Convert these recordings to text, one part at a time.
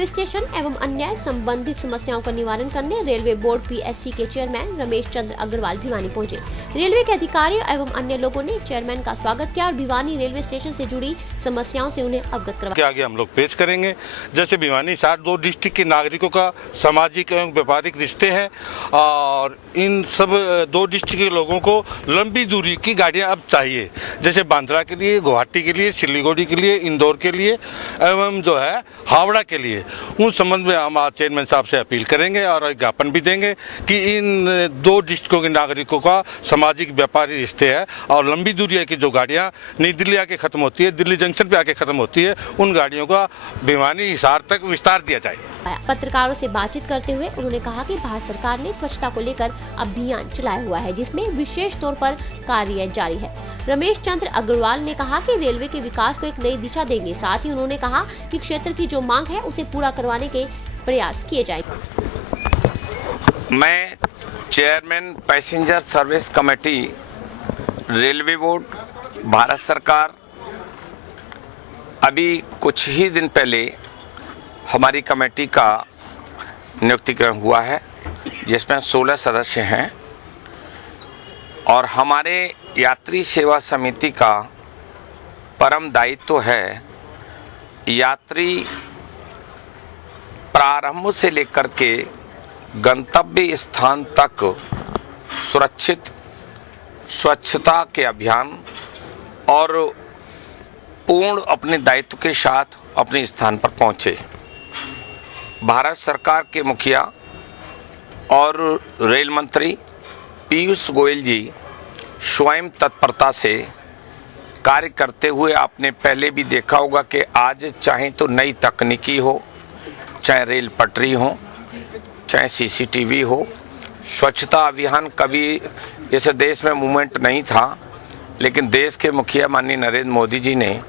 Railway station एवं अन्य संबंधित समस्याओं का निवारण करने रेलवे बोर्ड PSC के चेयरमैन रमेश चंद्र अग्रवाल भिवानी पहुंचे। रेलवे के अधिकारियों एवं अन्य लोगों ने चेयरमैन का स्वागत किया और भिवानी रेलवे स्टेशन से जुड़ी समस्याओं से उन्हें अवगत करवाया। आगे हम लोग पेश करेंगे। जैसे भिवानी साथ 2 डिस्ट्रिक्ट के नागरिकों का सामाजिक एवं व्यापारिक रिश्ते हैं और इन सब 2 डिस्ट्रिक्ट के लोगों को लंबी दूरी की गाड़ियां अब चाहिए, जैसे बांद्रा के लिए, गुवाहाटी के लिए, सिलीगुड़ी के लिए, इंदौर के लिए एवं जो है हावड़ा के लिए। उन संबंध में हम आज चेयरमैन साहब से अपील करेंगे और ज्ञापन भी देंगे कि इन 2 डिस्ट्रिक्टों के नागरिकों का सामाजिक व्यापारी रिश्ते है और लंबी दूरी की जो गाड़ियां नई दिल्ली आके खत्म होती है, दिल्ली जंक्शन पे आके खत्म होती है, उन गाड़ियों का भिवानी हिसार तक विस्तार दिया जाए। पत्रकारों से बातचीत करते हुए उन्होंने कहा कि भारत सरकार ने स्वच्छता को लेकर अभियान चलाया हुआ है, जिसमें विशेष तौर पर कार्य जारी है। रमेश चंद्र अग्रवाल ने कहा कि रेलवे के विकास को एक नई दिशा देंगे। साथ ही उन्होंने कहा कि क्षेत्र की जो मांग है उसे पूरा करवाने के प्रयास किए जाएंगे। मैं chairman passenger service committee railway board Bharat सरकार, अभी कुछ ही दिन पहले हमारी कमेटी का नियुक्तिकरण हुआ है, जिसमें 16 सदस्य हैं और हमारे यात्री सेवा समिति का परम दायित्व है यात्री प्रारंभ से लेकर के गंतव्य स्थान तक सुरक्षित स्वच्छता के अभियान और पूर्ण अपने दायित्व के साथ अपने स्थान पर पहुंचे। भारत सरकार के मुखिया और रेल मंत्री पीयूष गोयल जी स्वयं तत्परता से कार्य करते हुए आपने पहले भी देखा होगा कि आज चाहे तो नई तकनीकी हो, चाहे रेल पटरी हो, चाहे CCTV हो, स्वच्छता अभियान कभी इस देश में मूवमेंट नहीं था, लेकिन देश के मुखिया माननीय नरेंद्र मोदी जी ने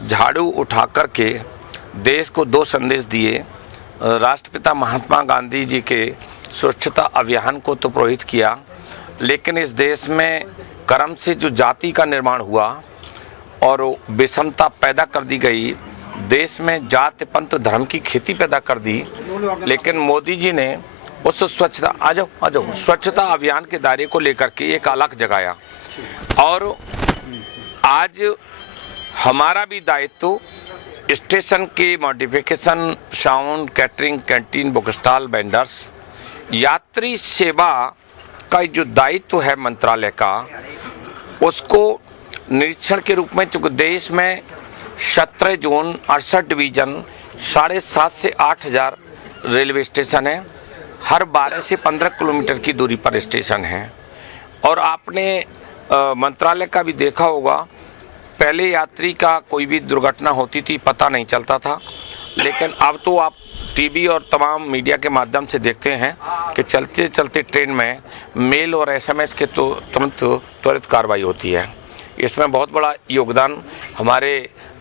झाड़ू उठा कर के देश को 2 संदेश दिए। राष्ट्रपिता महात्मा गांधी जी के स्वच्छता अभियान को तो प्रोहित किया, लेकिन इस देश में कर्म से जो जाति का निर्माण हुआ और विषमता पैदा कर दी गई, देश में जाति पंथ धर्म की खेती पैदा कर दी, लेकिन मोदी जी ने उस स्वच्छता अभियान के दायरे को लेकर के एक अलग जगाया। और आज हमारा भी दायित्व स्टेशन के modification, sound, catering, canteen, book stall, vendors, यात्री सेवा का जो दायित्व है मंत्रालय का, उसको निरीक्षण के रूप में, चूंकि देश में 17 जोन, 68 डिवीजन, 7.5 से 8 हज़ार रेलवे स्टेशन है, हर 12 से 15 किलोमीटर की दूरी पर स्टेशन है। और आपने मंत्रालय का भी देखा होगा, पहले यात्री का कोई भी दुर्घटना होती थी पता नहीं चलता था, लेकिन अब तो आप टीवी और तमाम मीडिया के माध्यम से देखते हैं कि चलते चलते ट्रेन में मेल और SMS के तो तुरंत त्वरित कार्रवाई होती है। इसमें बहुत बड़ा योगदान हमारे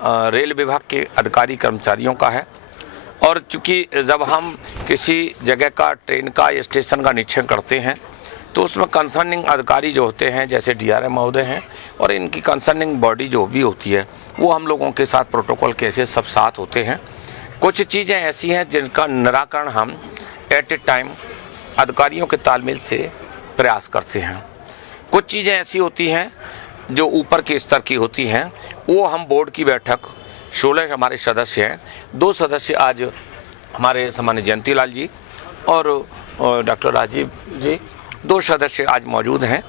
रेल विभाग के अधिकारी कर्मचारियों का है। और चूँकि जब हम किसी जगह का, ट्रेन का या स्टेशन का निरीक्षण करते हैं तो उसमें कंसर्निंग अधिकारी जो होते हैं, जैसे DRM महोदय हैं, और इनकी कंसर्निंग बॉडी जो भी होती है, वो हम लोगों के साथ प्रोटोकॉल कैसे सब साथ होते हैं। कुछ चीज़ें ऐसी हैं जिनका निराकरण हम एट ए टाइम अधिकारियों के तालमेल से प्रयास करते हैं। कुछ चीज़ें ऐसी होती हैं जो ऊपर के स्तर की होती हैं, वो हम बोर्ड की बैठक, 16 हमारे सदस्य हैं, 2 सदस्य आज हमारे सामान्य जयंतीलाल जी और डॉक्टर राजीव जी, 2 सदस्य आज मौजूद हैं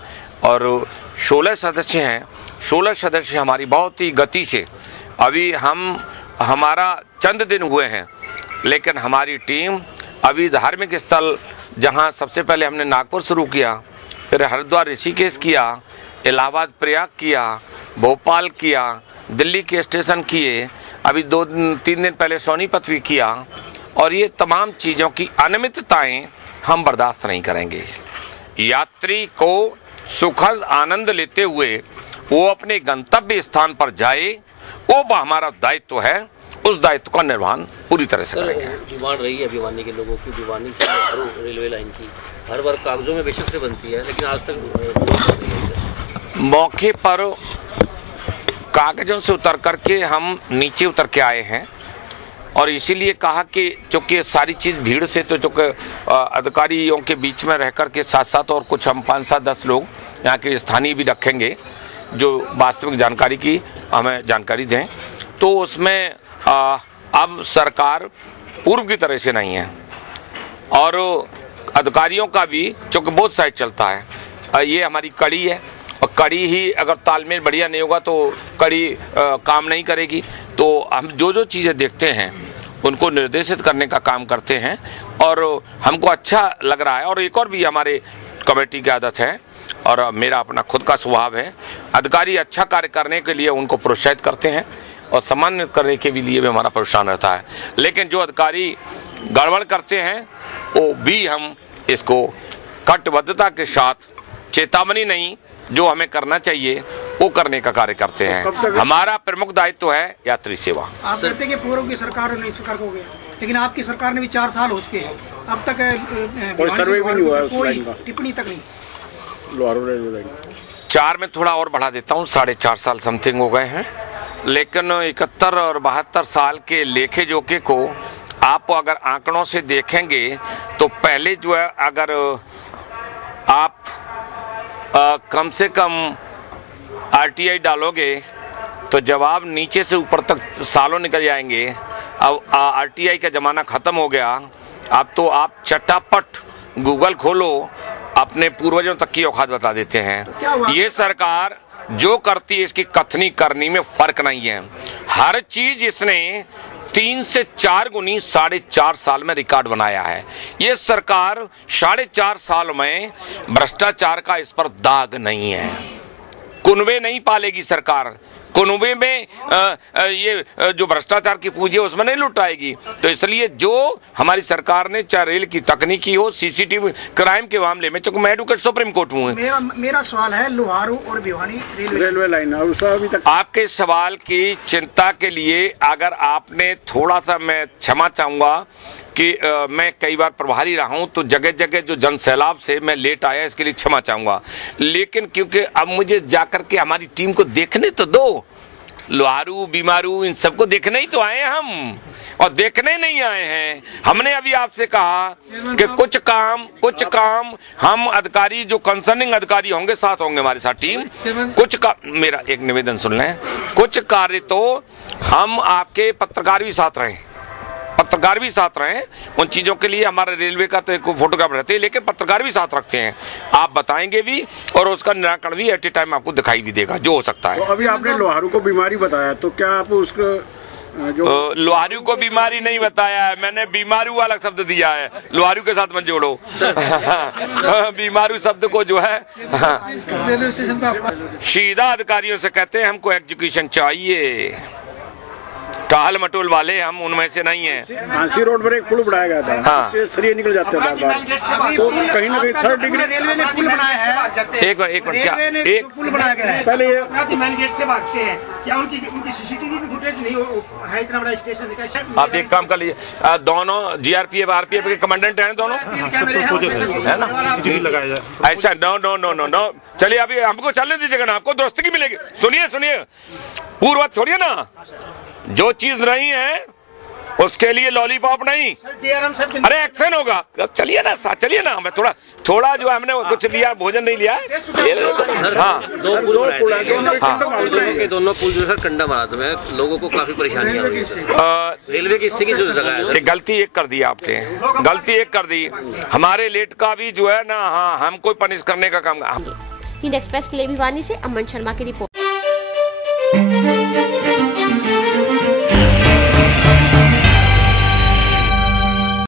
और 16 सदस्य हैं। 16 सदस्य हमारी बहुत ही गति से, अभी हमारा चंद दिन हुए हैं, लेकिन हमारी टीम अभी धार्मिक स्थल, जहां सबसे पहले हमने नागपुर शुरू किया, फिर हरिद्वार ऋषिकेश किया, इलाहाबाद प्रयाग किया, भोपाल किया, दिल्ली के स्टेशन किए, अभी 2-3 दिन पहले सोनीपत भी किया। और ये तमाम चीज़ों की अनियमितताएं हम बर्दाश्त नहीं करेंगे। यात्री को सुखद आनंद लेते हुए वो अपने गंतव्य स्थान पर जाए, वो हमारा दायित्व है। उस दायित्व का निर्वहन पूरी तरह से करेंगे। डिमांड रही है भिवानी के लोगों की, भिवानी से रेलवे लाइन की हर बार कागजों में बेशक से बनती है, लेकिन आज तक मौके पर कागजों से उतर करके हम नीचे उतर के आए हैं और इसीलिए कहा कि चूँकि सारी चीज़ भीड़ से, तो चूँकि अधिकारियों के बीच में रह कर के साथ साथ और कुछ हम 5-7-10 लोग यहाँ के स्थानीय भी रखेंगे जो वास्तविक जानकारी की हमें जानकारी दें। तो उसमें अब सरकार पूर्व की तरह से नहीं है और अधिकारियों का भी चूँकि बहुत साइड चलता है। ये हमारी कड़ी है और कड़ी ही अगर तालमेल बढ़िया नहीं होगा तो कड़ी काम नहीं करेगी। तो हम जो चीज़ें देखते हैं उनको निर्देशित करने का काम करते हैं और हमको अच्छा लग रहा है। और एक और भी हमारे कमेटी की आदत है और मेरा अपना खुद का स्वभाव है, अधिकारी अच्छा कार्य करने के लिए उनको प्रोत्साहित करते हैं और सम्मानित करने के लिए भी हमारा प्रोत्साहन रहता है। लेकिन जो अधिकारी गड़बड़ करते हैं वो भी हम इसको कटिबद्धता के साथ, चेतावनी नहीं, जो हमें करना चाहिए वो करने का कार्य करते हैं। हमारा प्रमुख दायित्व है यात्री सेवा। आप कहते हैं कि पूर्व की सरकार और नई सरकार को हो गया, लेकिन आपकी सरकार ने भी 4 साल हो चुके हैं, अब तक कोई सर्वे भी नहीं हुआ है, कोई टिप्पणी तक नहीं। 4 में थोड़ा और बढ़ा देता हूँ, 4.5 साल समथिंग हो गए हैं। लेकिन 71 और 72 साल के लेखे जोखे को आप अगर आंकड़ों से देखेंगे तो पहले जो है अगर आप कम से कम आरटीआई डालोगे तो जवाब नीचे से ऊपर तक सालों निकल जाएंगे। अब आरटीआई का ज़माना ख़त्म हो गया। अब तो आप चटापट गूगल खोलो, अपने पूर्वजों तक की औकात बता देते हैं। ये सरकार जो करती है इसकी कथनी करनी में फ़र्क नहीं है। हर चीज़ इसने 3 से 4 गुनी 4.5 साल में रिकॉर्ड बनाया है। ये सरकार 4.5 साल में भ्रष्टाचार का इस पर दाग नहीं है। कुनबे नहीं पालेगी सरकार, कुनबे में ये जो भ्रष्टाचार की पूंजी है उसमें नहीं लुटाएगी। तो इसलिए जो हमारी सरकार ने, चाहे रेल की तकनीकी हो, सीसीटीवी क्राइम के मामले में, चूंकि मैं एडवोकेट सुप्रीम कोर्ट हूँ। मेरा सवाल है लोहारू और भिवानी रेलवे लाइन, अभी तक आपके सवाल की चिंता के लिए अगर आपने थोड़ा सा, मैं क्षमा चाहूँगा कि मैं कई बार प्रभारी रहा हूं तो जगह जगह जो जन सैलाब से मैं लेट आया, इसके लिए क्षमा चाहूँगा। लेकिन क्योंकि अब मुझे जाकर के हमारी टीम को देखने तो दो, लोहारू बीमारू इन सबको देखने ही तो आए हैं हम, और देखने नहीं आए हैं। हमने अभी आपसे कहा कि कुछ काम हम अधिकारी जो कंसर्निंग अधिकारी होंगे साथ होंगे, हमारे साथ टीम, कुछ का मेरा एक निवेदन सुन लें, कुछ कार्य तो हम आपके पत्रकार भी साथ रहें, उन चीज़ों के लिए हमारे रेलवे का तो एक फोटोग्राफ रहते हैं, लेकिन पत्रकार भी साथ रखते हैं। आप बताएंगे भी और उसका निराकरण भी एट ए टाइम आपको दिखाई भी देगा जो हो सकता है। तो अभी आपने लोहारू को बीमारी बताया, तो क्या आप उसको लोहारू को बीमारी नहीं बताया है, मैंने बीमारू वाला शब्द दिया है, लोहारू के साथ मत जोड़ो। बीमारू शब्द को जो है सीधा अधिकारियों से कहते हैं हमको एग्जीक्यूशन चाहिए। टाल मटोल वाले हम उनमें से नहीं हैं। हांसी रोड पर एक पुल बनाया गया था, हाँ, सरिये निकल जाते हैं तो कहीं ना कहीं 3rd डिग्री रेलवे ने पुल बनाया है। एक मिनट क्या एक पुल बनाया गया है, पहले ये मेन गेट से भागते हैं, क्या उनकी सीसीटीवी भी फुटेज नहीं है? इतना बड़ा स्टेशन। आप एक काम कर लीजिए, दोनों जीआरपीएफ आरपीएफ के कमांडेंट हैं दोनों, है ना? ऐसा नो, चलिए अभी हमको चलने दीजिएगा ना, आपको दोस्ती की मिलेगी। सुनिए पूर्व छोड़िए ना, जो चीज नहीं है उसके लिए लॉलीपॉप नहीं, अरे एक्शन होगा। चलिए ना मैं थोड़ा जो हमने कुछ लिया, भोजन नहीं लिया है। हाँ, दोनों पुल जो सर कंडा मारा में लोगों को काफी परेशानियां हुई। रेलवे की इससे जो जगह है, गलती एक कर दी आपने, हमारे लेट का भी जो है ना, हाँ, हमको पनिश करने का काम। हिंद एक्सप्रेस के लिए भिवानी से अमन शर्मा की रिपोर्ट।